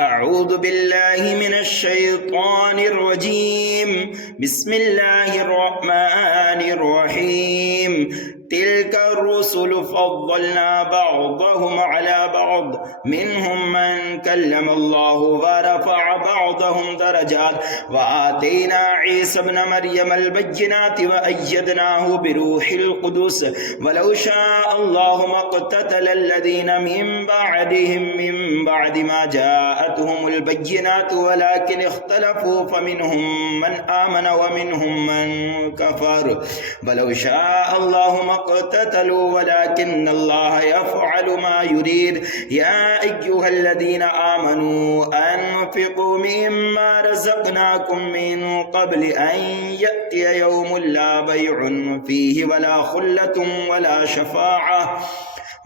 أعوذ بالله من الشيطان الرجيم بسم الله الرحمن الرحيم تلك الرسل فضلنا بعضهم على بعض منهم من كلم الله ورفع بعضهم درجات وآتينا عيسى ابن مريم البينات وأيدناه بروح القدس ولو شاء الله ما اقتتل الذين من بعدهم من بعد ما جاءتهم البينات ولكن اختلفوا فمنهم من آمن ومنهم من كفر ولو شاء الله ما اقتتلوا ولكن الله يفعل ما يريد يا أيها الذين آمنوا أنفقوا مما رزقناكم من قبل أن يأتي يوم لا بيع فيه ولا خلة ولا شفاعة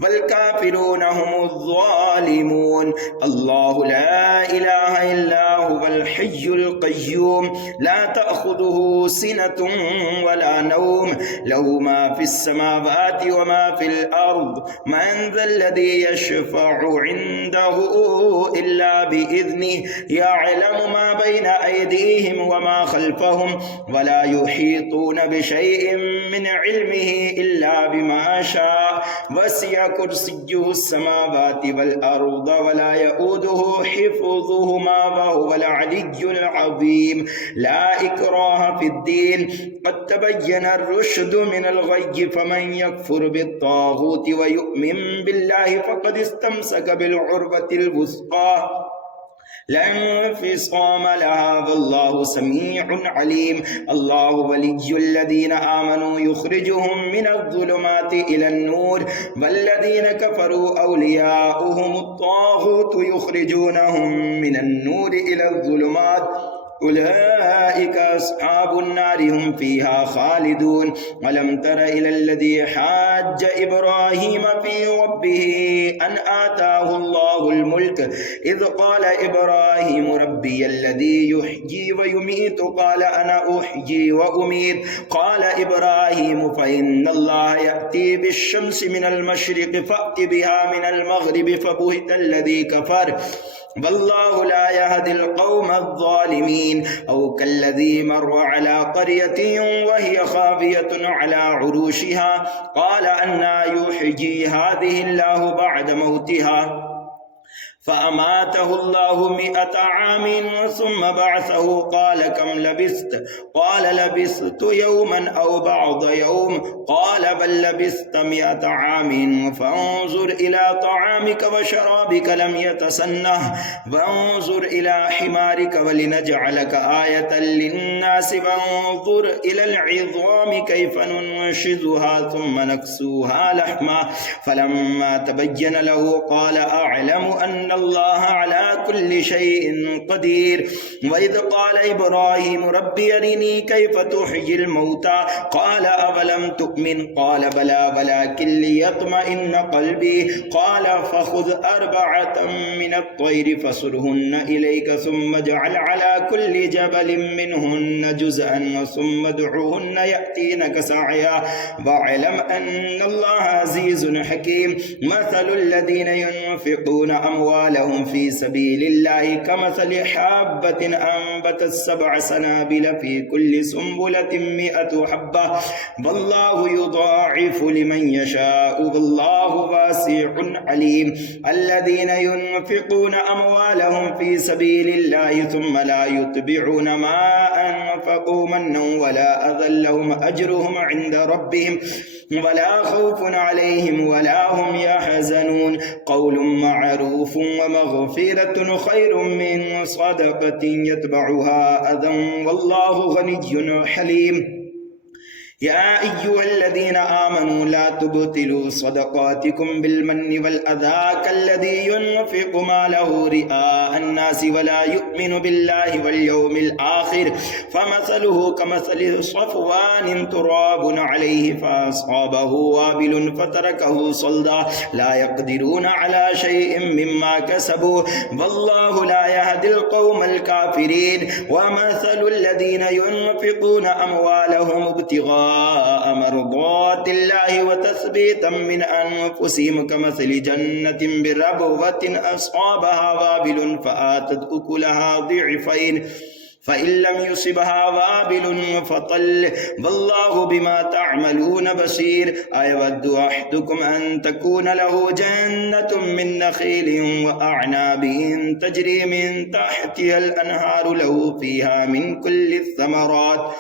والكافرون هم الظالمون الله لا إله إلا هو الحي القيوم لا تأخذه سنة ولا نوم له ما في السماوات وما في الأرض من ذا الذي يشفع عنده إلا بإذنه يعلم ما بين أيديهم وما خلفهم ولا يحيطون بشيء من علمه إلا بما شاء وسع كرسيه السماوات والأرض ولا يؤوده حفظهما وهو العلي العظيم لا إكراه في الدين قد تبين الرشد من الغي فمن يكفر بالطاغوت ويؤمن بالله فقد استمسك بالعروة الوثقى لا انفصام لها والله سميع عليم الله ولي الذين آمنوا يخرجهم من الظلمات إلى النور والذين كفروا أولياؤهم الطاغوت يخرجونهم من النور إلى الظلمات أولئك أصحاب النار هم فيها خالدون ولم تر إلى الذي حاج إبراهيم في ربه أن آتاه الله الملك إذ قال إبراهيم ربي الذي يحيي ويميت قال أنا أحيي وأميت قال إبراهيم فإن الله يأتي بالشمس من المشرق فأت بها من المغرب فبهت الذي كفر والله لا يهدي القوم الظالمين أو كالذي مر على قرية وهي خاوية على عروشها قال أنى يحيي هذه الله بعد موتها فأماته الله 100 عام ثم بعثه قال كم لبثت قال لبثت يوما أو بعض يوم قال بل لبثت 100 عام فانظر إلى طعامك وشرابك لم يتسنه وانظر إلى حمارك ولنجعلك آية للناس وانظر إلى العظام كيف ننشزها ثم نكسوها لحما فلما تبين له قال أعلم أن الله على كل شيء قدير وإذ قال إبراهيم ربي أرني كيف تحيي الموتى قال أولم تؤمن قال بلى ولكن ليطمئن قلبي قال فخذ 4 من الطير فصرهن إليك ثم اجعل على كل جبل منهن جزءا ثم ادعوهن يأتينك سعيا واعلم أن الله عزيز حكيم مثل الذين ينفقون أموالهم في سبيل الله كمثل حابة أنبتت 7 سنابل في كل سنبلة 100 حبة والله يضاعف لمن يشاء والله واسع عليم الذين ينفقون أموالهم في سبيل الله ثم لا يتبعون ما أنفقوا منا ولا أذى لهم أجرهم عند ربهم ولا خوف عليهم ولا هم يحزنون قول معروف ومغفرة خير من صدقة يتبعها أذى والله غني حليم يا أيها الذين آمنوا لا تبطلوا صدقاتكم بالمن والأذى كالذي ينفق ماله رئاء الناس ولا يؤمن بالله واليوم الآخر فمثله كمثل صفوان تراب عليه فأصابه وابل فتركه صلدا لا يقدرون على شيء مما كسبوا والله لا يهدي القوم الكافرين ومثل الذين ينفقون أموالهم ابتغاء ابتغاء مرضات الله وتثبيتا من أنفسهم كمثل جنة بربوة أصابها وابل فآتت أكلها ضعفين فإن لم يصبها وابل فطل والله بما تعملون بصير أيود أحدكم أن تكون له جنة من نخيل وأعناب تجري من تحتها الأنهار له فيها من كل الثمرات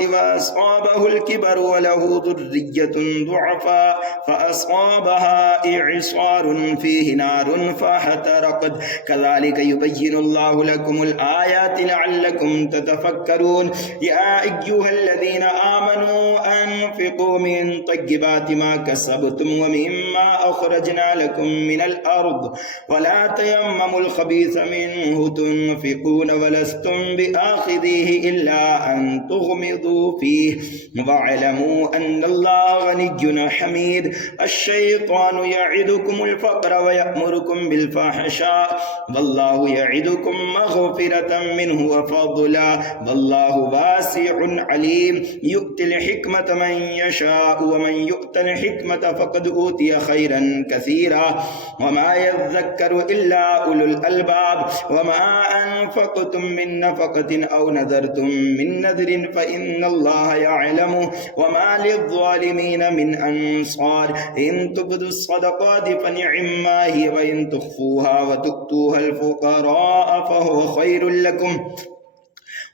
وأصابه الكبر وله ذرية ضعفاء فأصابها إعصار فيه نار فاحترقت كذلك يبين الله لكم الآيات لعلكم تتفكرون يا أيها الذين آمنوا أنفقوا من طيبات ما كسبتم ومما أخرجنا لكم من الأرض ولا تيمموا الخبيث منه تنفقون ولستم بآخذيه إلا أن تغمضوا فيه واعلموا أن الله غني حميد الشيطان يعدكم الفقر ويأمركم بالفحشاء والله يعدكم مغفرة منه وفضلا والله واسع عليم يؤتي الحكمة من يشاء ومن يؤت الحكمة فقد أوتي خيرا كثيرا وما يذكر إلا أولو الألباب وما أنفقتم من نفقة أو نذرتم من نذر فإن الله يعلمه وما للظالمين من أنصار إن تبدوا الصدقات فنعما هي وإن تخفوها وتؤتوها الفقراء فهو خير لكم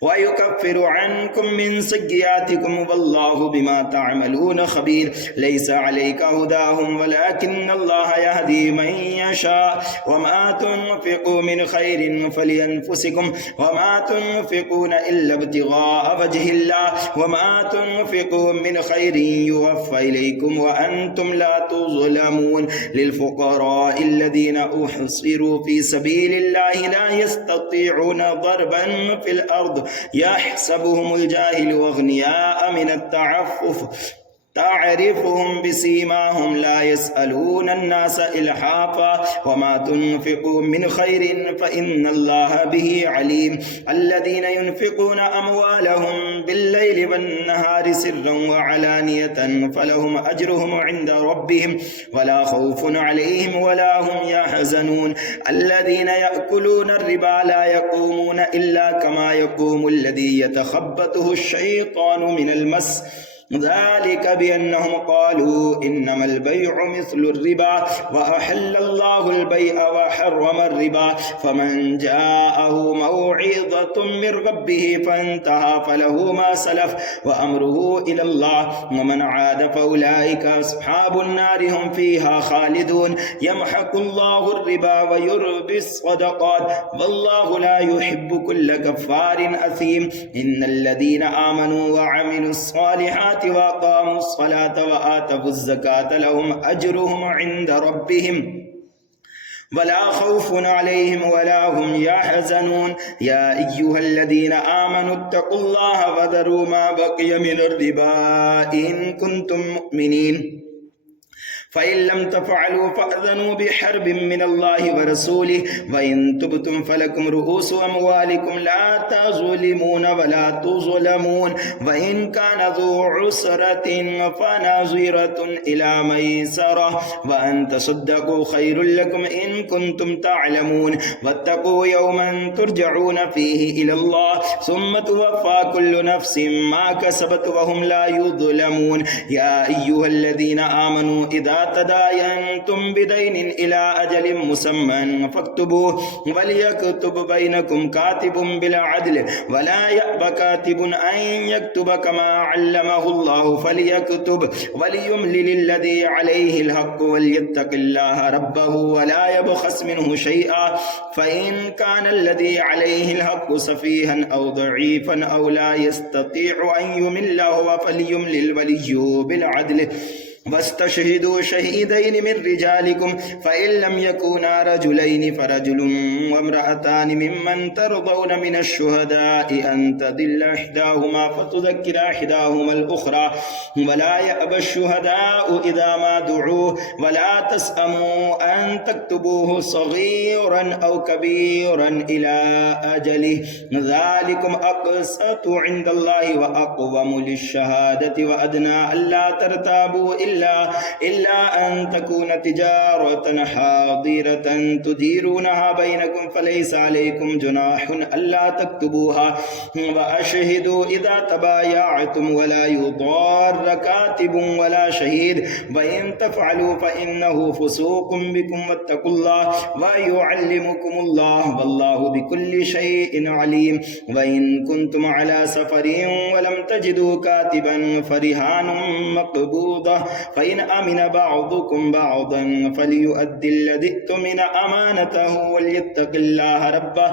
ويكفر عنكم من سيئاتكم والله بما تعملون خبير ليس عليك هداهم ولكن الله يهدي من يشاء وما تنفقوا من خير فلأنفسكم وما تنفقون إلا ابتغاء وجه الله وما تنفقوا من خير يوفى إليكم وأنتم لا تظلمون للفقراء الذين أحصروا في سبيل الله لا يستطيعون ضربا في الأرض يحسبهم الجاهل أغنياء من التعفف تعرفهم بسيماهم لا يسألون الناس إلحافا وما تنفقوا من خير فإن الله به عليم الذين ينفقون أموالهم بالليل والنهار سرا وعلانية فلهم أجرهم عند ربهم ولا خوف عليهم ولا هم يحزنون الذين يأكلون الربا لا يقومون إلا كما يقوم الذي يتخبطه الشيطان من المس ذلك بأنهم قالوا إنما البيع مثل الربا وأحل الله البيع وحرم الربا فمن جاءه موعظة من ربه فانتهى فله ما سلف وأمره إلى الله ومن عاد فأولئك أصحاب النار هم فيها خالدون يمحق الله الربا ويربي الصدقات والله لا يحب كل كفار أثيم إن الذين آمنوا وعملوا الصالحات وأقاموا الصلاة وآتوا الزكاة لهم أجرهم عند ربهم ولا خوف عليهم ولا هم يحزنون يا أيها الذين آمنوا اتقوا الله وذروا ما بقي من الربا إن كنتم مؤمنين فإن لم تفعلوا فأذنوا بحرب من الله ورسوله وإن تبتم فلكم رؤوس أموالكم لا تظلمون ولا تظلمون وإن كان ذو عسرة فنظرة إلى ميسرة وأن تصدقوا خير لكم إن كنتم تعلمون واتقوا يوما ترجعون فيه إلى الله ثم توفى كل نفس ما كسبت وهم لا يظلمون يا أيها الذين آمنوا إذا تداينتم بدين إلى أجل مسمى فاكتبوه وليكتب بينكم كاتب بالعدل ولا يأبى كاتب أن يكتب كما علمه الله فليكتب وليملل الذي عليه الحق وليتق الله ربه ولا يبخس منه شيئا فإن كان الذي عليه الحق سفيها أو ضعيفا أو لا يستطيع أن يمل هو فليملل وليه بالعدل واستشهدوا شهيدين من رجالكم فإن لم يكونا رجلين فرجل وامرأتان ممن ترضون من الشهداء أن تضل إحداهما فتذكر إحداهما الأخرى ولا يأبى الشهداء إذا ما دعوا ولا تسأموا أن تكتبوه صغيرا أو كبيرا إلى أجله ذلكم أقسط عند الله وأقوم للشهادة وأدنى ألا ترتابوا إلا أن تكون تجارة حاضرة تديرونها بينكم فليس عليكم جناح ألا تكتبوها وأشهدوا إذا تبايعتم ولا يضار كاتب ولا شهيد وإن تفعلوا فإنه فسوق بكم واتقوا الله ويعلمكم الله والله بكل شيء عليم وإن كنتم على سفر ولم تجدوا كاتبا فرهان مقبوضة فإن أمن بعضكم بعضا فليؤدي الذي اؤتمن أمانته وليتق الله ربه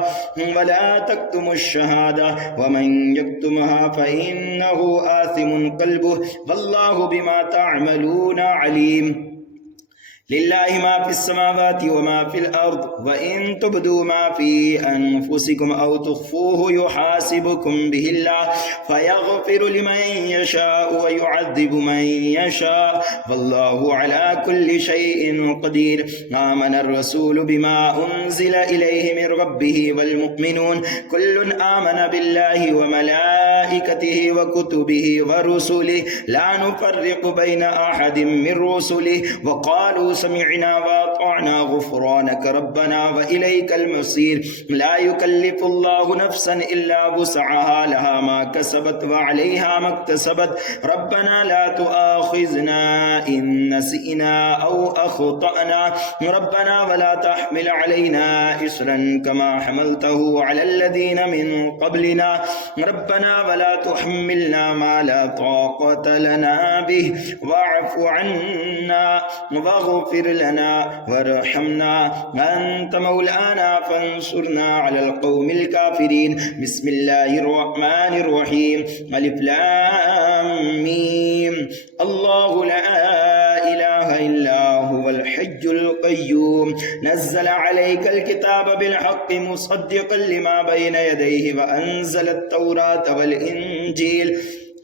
ولا تكتموا الشهادة ومن يكتمها فإنه آثم قلبه والله بما تعملون عليم لله ما في السماوات وما في الأرض وإن تبدوا ما في أنفسكم أو تخفوه يحاسبكم به الله فيغفر لمن يشاء ويعذب من يشاء والله على كل شيء قدير آمن الرسول بما أنزل إليه من ربه والمؤمنون كل آمن بالله وملائكته وكتبه ورسله لا نفرق بين أحد من رسله وقالوا سمعنا وأطعنا غفرانك ربنا وإليك المصير لا يكلف الله نفسا إلا وسعها لها ما كسبت وعليها ما اكتسبت ربنا لا تؤاخذنا إن نسينا أو أخطأنا ربنا ولا تحمل علينا إصرا كما حملته على الذين من قبلنا ربنا ولا تحملنا ما لا طاقة لنا به واعف عنا واغفر لنا وارحمنا أنت مولانا فانصرنا على القوم الكافرين بسم الله الرحمن الرحيم ألف لام ميم الله لا إله إلا هو الحي القيوم نزل عليك الكتاب بالحق مصدقا لما بين يديه وأنزل التوراة والإنجيل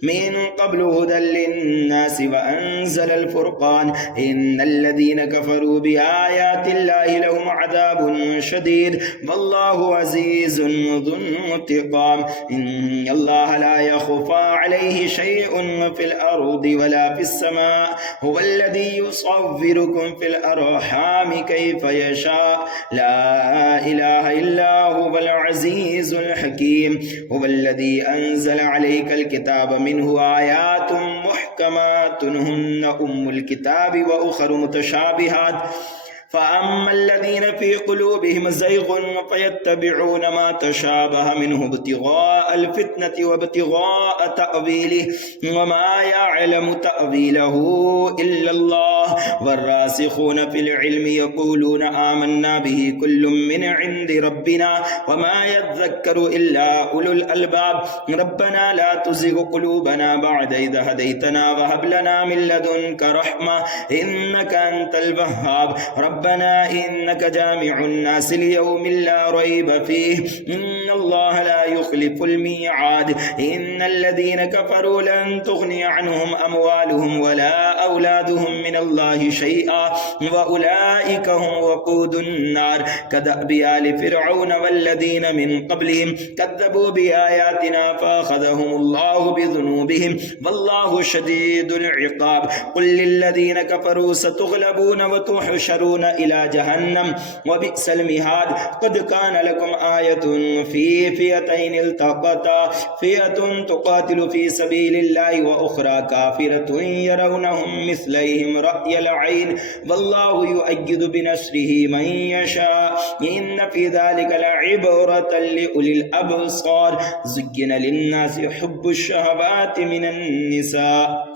من قبل هدى للناس وأنزل الفرقان إن الذين كفروا بآيات الله لهم عذاب شديد والله عزيز ذو انتقام إن الله لا يخفى عليه شيء في الأرض ولا في السماء هو الذي يصوركم في الأرحام كيف يشاء لا إله إلا هو العزيز الحكيم هو الذي أنزل عليك الكتاب منه آيات محكمات هن أم الكتاب وأخر متشابهات فأما الذين في قلوبهم زيغ فيتبعون ما تشابه منه ابتغاء الفتنة وابتغاء تأويله وما يعلم تأويله إلا الله والراسخون في العلم يقولون آمنا به كل من عند ربنا وما يذكر إلا أولو الألباب ربنا لا تزغ قلوبنا بعد إذ هديتنا وهب لنا من لدنك رحمة إنك أنت الوهاب ربنا إنك جامع الناس ليوم لا ريب فيه إن الله لا يخلف الميعاد إن الذين كفروا لن تغني عنهم أموالهم ولا أولادهم من الله شيئا وأولئك هم وقود النار كدأب آل فرعون والذين من قبلهم كذبوا بآياتنا فأخذهم الله بذنوبهم والله شديد العقاب قل للذين كفروا ستغلبون وتحشرون إلى جهنم وبئس المهاد قد كان لكم آية في فئتين التقتا فئة تقاتل في سبيل الله وأخرى كافرة يرونهم مثليهم رأي العين والله يؤيد بنصره من يشاء إن في ذلك لعبرة لأولي الأبصار زين للناس حب الشهوات من النساء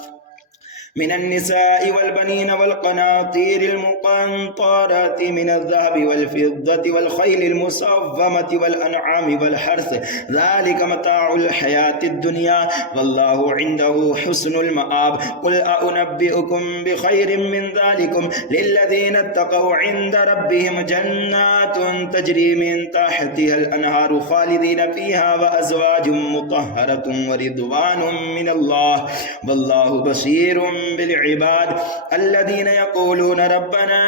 من النساء والبنين والقناطير المقنطرة من الذهب والفضة والخيل المصفمة والأنعام والحرث ذلك متاع الحياة الدنيا والله عنده حسن المآب قل أنبئكم بخير من ذلكم للذين اتقوا عند ربهم جنات تجري من تحتها الأنهار خالدين فيها وأزواج مطهرة ورضوان من الله والله بصير بالعباد الذين يقولون ربنا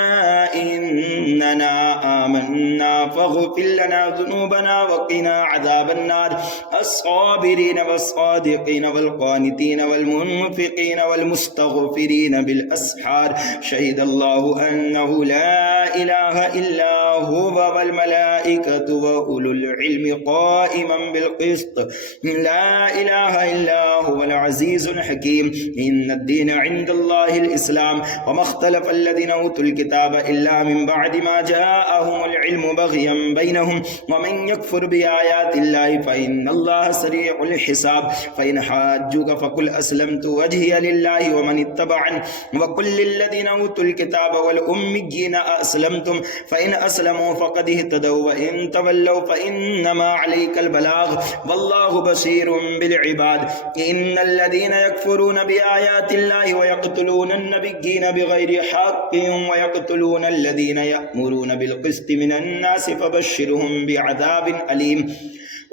إننا آمنا فاغفر لنا ذنوبنا وقنا عذاب النار الصابرين والصادقين والقانتين والمنفقين والمستغفرين بالأسحار شهد الله أنه لا إله إلا هو والملائكة وأولو العلم قائما بالقسط لا إله إلا هو العزيز الحكيم إن الدين عند الله الإسلام وما اختلف الذين أوتوا الكتاب إلا من بعد ما جاءهم العلم بغيا بينهم ومن يكفر بآيات الله فإن الله سريع الحساب فإن حاجوك فقل أسلمت وجهي لله ومن اتبعني وقل للذين أوتوا الكتاب والأميين أسلمتم فإن أسلموا فقد اهتدوا وإن تولوا فإنما عليك البلاغ والله بصير بالعباد إن الذين يكفرون بآيات الله ويقتلون النبيين بغير حق ويقتلون الذين يأمرون بالقسط من الناس فبشرهم بعذاب أليم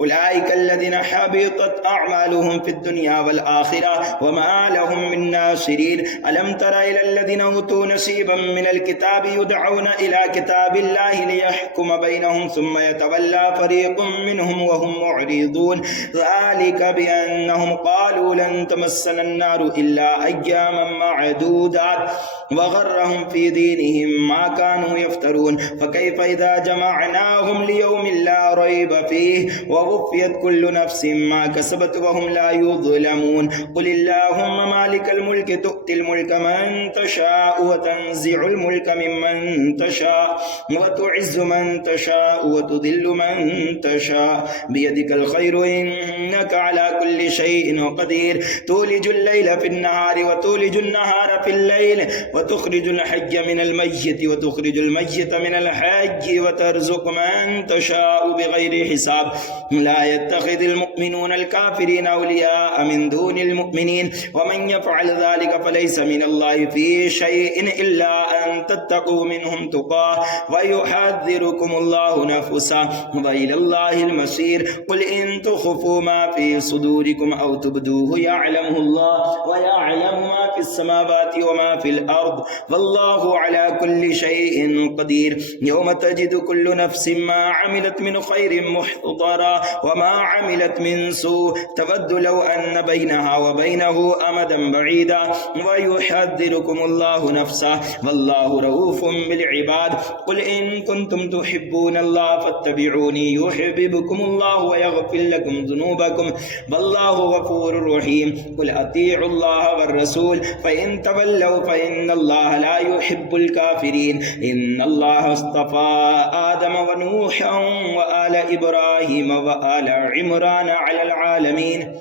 أولئك الذين حبطت أعمالهم في الدنيا والآخرة وما لهم من ناصرين ألم تر إلى الذين أوتوا نصيبا من الكتاب يدعون إلى كتاب الله ليحكم بينهم ثم يتولى فريق منهم وهم معرضون ذلك بأنهم قالوا لن تمسنا النار إلا أياما معدودات وغرهم في دينهم ما كانوا يفترون فكيف إذا جمعناهم ليوم لا ريب فيه ووفيت كل نفس ما كسبت وهم لا يظلمون قل اللهم مالك الملك تؤتي الملك من تشاء وتنزع الملك ممن تشاء وتعز من تشاء وتذل من تشاء بيدك الخير إنك على كل شيء قدير تولج الليل في النهار وتولج النهار في الليل وتخرج الحي من الميت وتخرج الميت من الحي وترزق من تشاء بغير حساب لا يتخذ المؤمنون الكافرين أولياء من دون المؤمنين ومن يفعل ذلك فليس من الله في شيء إلا أن تتقوا منهم تقاه ويحذركم الله نفسه وإلى الله المصير قل إن تخفوا ما في صدوركم أو تبدوه يعلمه الله ويعلم ما في السماوات وما في الأرض والله على كل شيء قدير يوم تجد كل نفس ما عملت من خير محضرا وما عملت من سوء تود لو أن بينها وبينه أمدا بعيدا ويحذركم الله نفسه والله رؤوف بالعباد قل إن كنتم تحبون الله فاتبعوني يحببكم الله ويغفر لكم ذنوبكم والله غفور رحيم قل أطيعوا الله والرسول فإن تولوا فإن الله لا يحب الكافرين إن الله اصطفى آدم ونوحا وآل إبراهيم وآل عمران على العالمين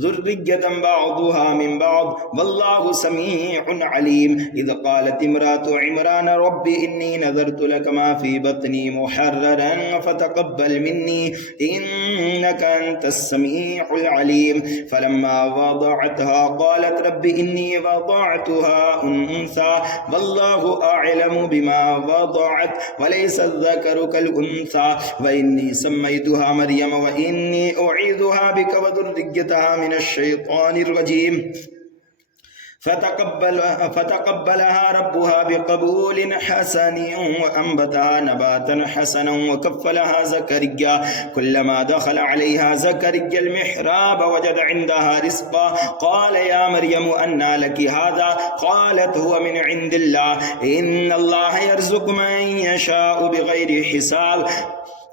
ذرية بعضها من بعض والله سميع عليم إذ قالت امرأة عمران رب إني نذرت لك ما في بطني محررا فتقبل مني إنك أنت السميع العليم فلما وضعتها قالت رب إني وضعتها أنثى والله أعلم بما وضعت وليس الذكر كالأنثى وإني سميتها مريم وإني أعيذها بك وذريتها من الشيطان الرجيم فتقبلها ربها بقبول حسن وأنبتها نباتا حسنا وكفلها زكريا كلما دخل عليها زكريا المحراب وجد عندها رزقا قال يا مريم أنى لك هذا قالت هو من عند الله إن الله يرزق من يشاء بغير حساب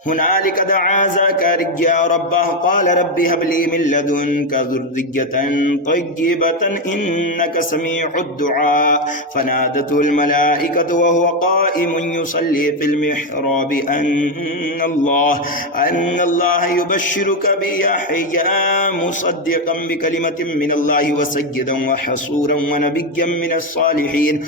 هنالك دعا زكريا ربه قال رب هب لي من لدنك ذرية طيبة إنك سميع الدعاء فنادته الملائكة وهو قائم يصلي في المحراب أن الله يبشرك بيحيى مصدقا بكلمة من الله وسيدا وحصورا ونبيا من الصالحين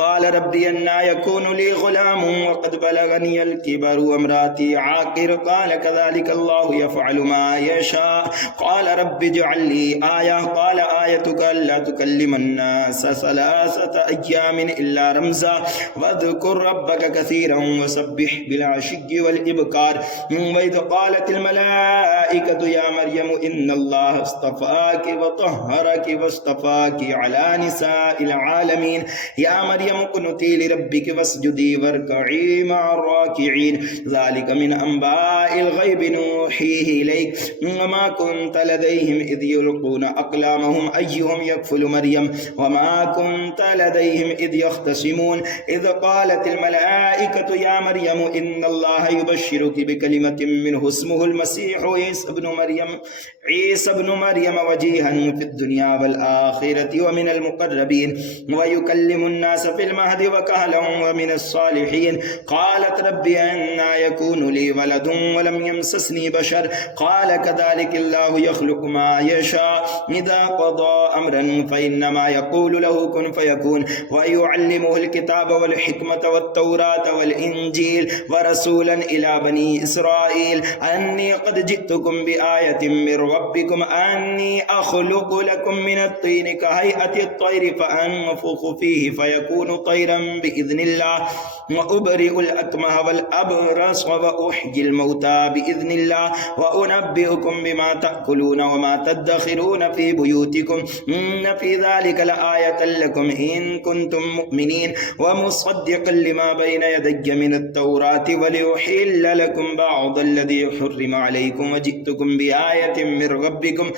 قال ربي أنى يكون لي غلام وقد بلغني الكبر وامرأتي عاقر قال كذلك الله يفعل ما يشاء قال رب اجعل لي آية قال آيتك ألا تكلم الناس 3 أيام إلا رمزا واذكر ربك كثيرا وسبح بالعشي والإبكار وإذ قالت الملائكة يا مريم إن الله اصطفاك وطهرك واصطفاك على نساء العالمين يا مريم اقنتي لربك واسجدي واركعي مع الراكعين ذلك من أنباء الغيب نوحيه إليك وما كنت لديهم إذ يلقون أقلامهم أيهم يكفل مريم وما كنت لديهم إذ يختصمون إذ قالت الملائكة يا مريم إن الله يبشرك بكلمة منه اسمه المسيح عيسى بن مريم وجيها في الدنيا والآخرة ومن المقربين ويكلم الناس في المهد وكهلا ومن الصالحين قالت ربي أنى يكون لي ولد ولم يمسسني بشر قال كذلك الله يخلق ما يشاء إذا قضى أمرا فإنما يقول له كن فيكون ويعلمه الكتاب والحكمة والتوراة والإنجيل ورسولا إلى بني إسرائيل أني قد جئتكم بآية من ربكم أني أخلق لكم من الطين كهيئة الطير فأنفخ فيه فيكون طيرا بإذن الله وأبرئ الأكمه والأبرص وأحيي الموتى بإذن الله وأنبئكم بما تأكلون وما تدخرون في بيوتكم إن في ذلك لآية لكم إن كنتم مؤمنين ومصدقا لما بين يدي من التوراة وليحل لكم بعض الذي حرم عليكم وجئتكم بآية من ربكم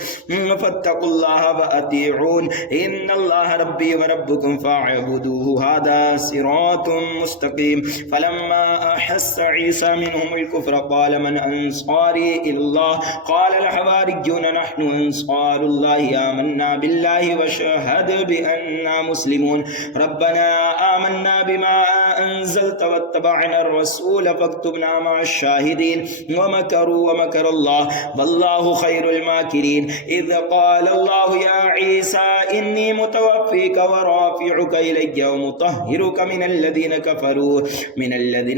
فاتقوا الله وأطيعون إن الله ربي وربكم فاعبدوه هذا صراط مستقيم فلما أحس عيسى منهم الكفر قال من أنصاري إلى الله قال الحواريون نحن أنصار الله آمنا بالله وشهد بأننا مسلمون ربنا آمنا بما أنزلت واتبعنا الرسول فاكتبنا مع الشاهدين ومكروا ومكر الله والله خير الماكرين إذ قال الله يا عيسى إني متوفيك ورافعك إلي ومطهرك من الذين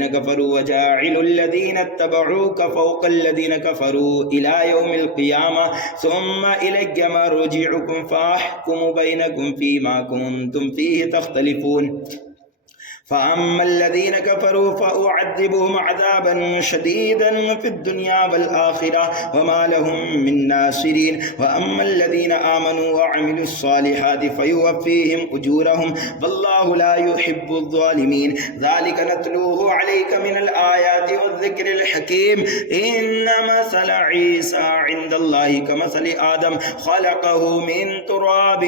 كفروا وجاعل الذين اتبعوك فوق الذين كفروا إلى يوم القيامة ثم إلي مرجعكم فأحكم بينكم فيما كنتم فيه تختلفون فأما الذين كفروا فأعذبهم عذابا شديدا في الدنيا والآخرة وما لهم من ناصرين وأما الذين آمنوا وعملوا الصالحات فيوفيهم أجورهم والله لا يحب الظالمين ذلك نتلوه عليك من الآيات والذكر الحكيم إن مثل عيسى عند الله كمثل آدم خلقه من تراب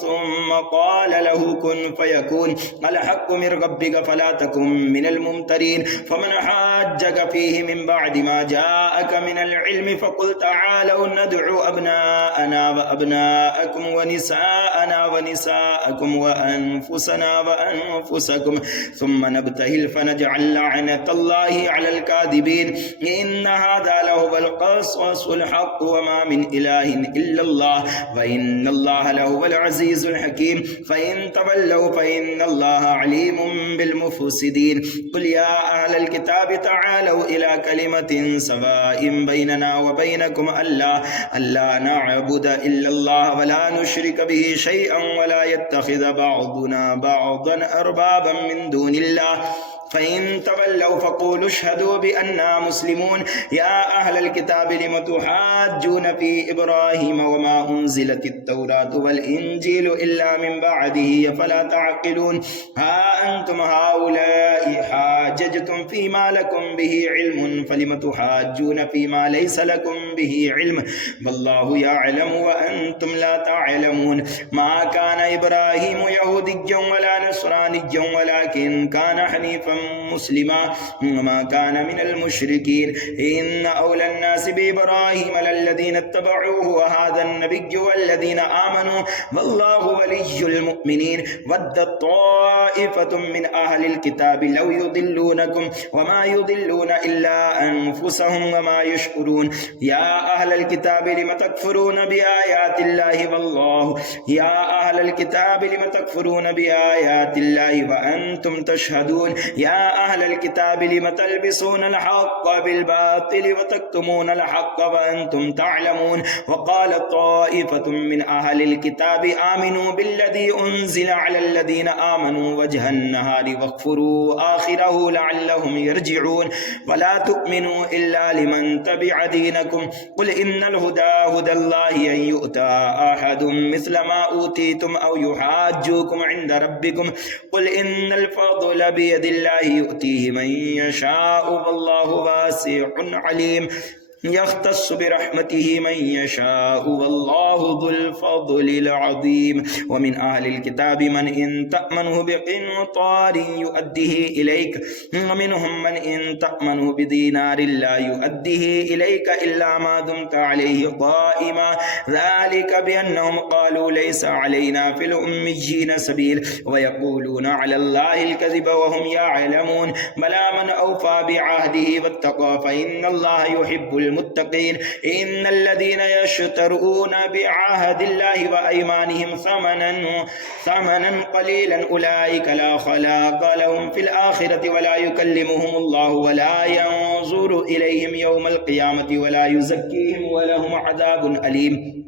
ثم قال له كن فيكون الحق من ربك فلا تكن من الممترين فمن حاجك فيه من بعد ما جاءك من العلم فقل تعالوا ندعو أبناءنا وأبناءكم ونساءنا ونساءكم وأنفسنا وأنفسكم ثم نبتهل فنجعل لعنة الله على الكاذبين إن هذا لهو القصص الحق وما من إله إلا الله وإن الله لهو العزيز الحكيم فإن تولوا فإن الله عليم بالمفسدين قل يا أهل الكتاب تعالوا إلى كلمة سواء بيننا وبينكم ألا نعبد إلا الله ولا نشرك به شيئا ولا يتخذ بعضنا بعضا أربابا من دون الله فإن تولوا فقولوا اشهدوا بأننا مسلمون يا أهل الكتاب لم تحاجون في إبراهيم وما أنزلت التوراة والإنجيل إلا من بعده فلا تعقلون ها أنتم هؤلاء حاججتم فيما لكم به علم فلم تحاجون فيما ليس لكم به علم والله يعلم وأنتم لا تعلمون ما كان إبراهيم يهوديا ولا نصرانيا ولكن كان حنيفا مسلما وما كان من المشركين إن أولى الناس بإبراهيم للذين اتبعوه وهذا النبي والذين آمنوا والله ولي المؤمنين ودت طائفة من أهل الكتاب لو يضلونكم وما يضلون إلا أنفسهم وما يشعرون يا أهل الكتاب لم تكفرون بآيات الله والله يا أهل الكتاب لم تكفرون بآيات الله وأنتم تشهدون يا أهل الكتاب لم تلبسون الحق بالباطل وتكتمون الحق وأنتم تعلمون وقال طائفة من أهل الكتاب آمنوا بالذي أنزل على الذين آمنوا وجه النهار واكفروا آخره لعلهم يرجعون ولا تؤمنوا إلا لمن تبع دينكم قل إن الهدى هدى الله أن يؤتى أحد مثل ما أوتيتم أو يحاجوكم عند ربكم قل إن الفضل بيد الله يؤتيه من يشاء والله واسع عليم يختص برحمته من يشاء والله ذو الفضل العظيم ومن أهل الكتاب من إن تأمنه بقنطار يؤديه إليك ومنهم من إن تأمنه بدينار لا يؤديه إليك إلا ما دمت عليه قائما ذلك بأنهم قالوا ليس علينا في الأميين سبيل ويقولون على الله الكذب وهم يعلمون بلى من أوفى بعهده واتقى فإن الله يحب المتقين إن الذين يشترون بعهد الله وأيمانهم ثمنا قليلا أولئك لا خلاق لهم في الآخرة ولا يكلمهم الله ولا ينظر إليهم يوم القيامة ولا يزكيهم ولهم عذاب أليم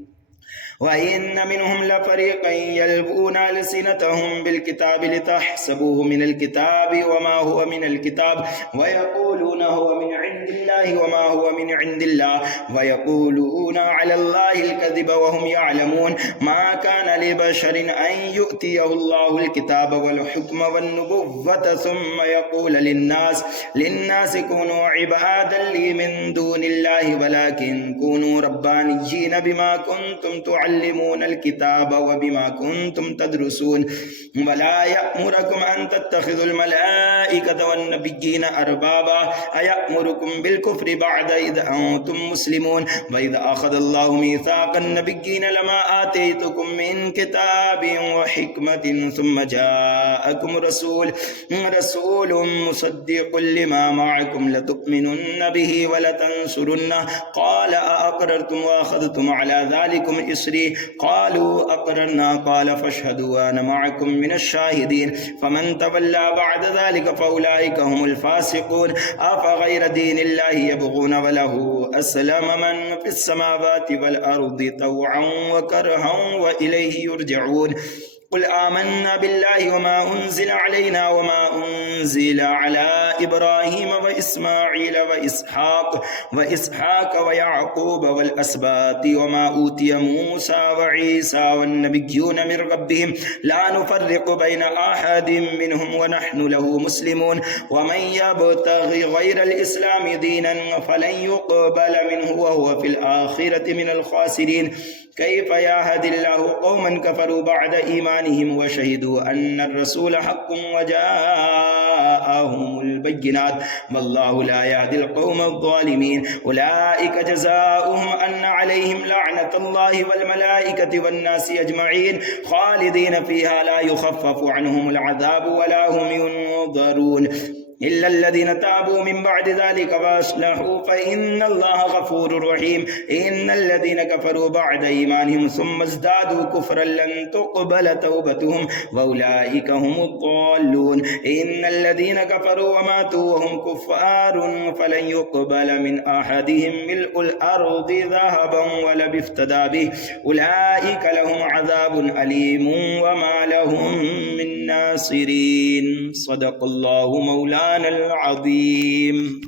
وإن منهم لفريقا يلوون ألسنتهم بالكتاب لتحسبوه من الكتاب وما هو من الكتاب ويقولون هو من عند الله وما هو من عند الله ويقولون على الله الكذب وهم يعلمون ما كان لبشر أن يؤتيه الله الكتاب والحكم والنبوة ثم يقول للناس كونوا عبادا لي من دون الله ولكن كونوا ربانيين بما كنتم تعلمون الكتاب وبما كنتم تدرسون ولا يأمركم أن تتخذوا الملائكة والنبيين أربابا أيأمركم بالكفر بعد إذ أنتم مسلمون وإذا أخذ الله ميثاق النبيين لما آتيتكم من كتاب وحكمة ثم جاءكم رسول مصدق لما معكم لتؤمنن به ولتنصرنه قال أأقررتم وأخذتم على ذلكم إصري قالوا أقررنا قال فاشهدوا وأنا معكم من الشاهدين فمن تولى بعد ذلك فأولئك هم الفاسقون أفغير دين الله يبغون وله أسلم من في السماوات والأرض طوعا وكرها وإليه يرجعون قل آمنا بالله وما أنزل علينا وما أنزل على إبراهيم وإسماعيل وإسحاق ويعقوب والأسباط وما أوتي موسى وعيسى والنبيون من ربهم لا نفرق بين أحد منهم ونحن له مسلمون ومن يبتغي غير الإسلام دينا فلن يقبل منه وهو في الآخرة من الخاسرين كيف يهدي الله قوما كفروا بعد إيمانهم وشهدوا أن الرسول حق وجاءهم البينات والله لا يهدي القوم الظالمين أولئك جزاؤهم أن عليهم لعنة الله والملائكة والناس أجمعين خالدين فيها لا يخفف عنهم العذاب ولا هم ينظرون إلا الذين تابوا من بعد ذلك وأصلحوا فإن الله غفور رحيم إن الذين كفروا بعد إيمانهم ثم ازدادوا كفرا لن تقبل توبتهم وأولئك هم الضالون إن الذين كفروا وماتوا وهم كفار فلن يقبل من أحدهم ملء الأرض ذهبا ولو افتدى به أولئك لهم عذاب أليم وما لهم من ناصرين صدق الله مولانا العظيم.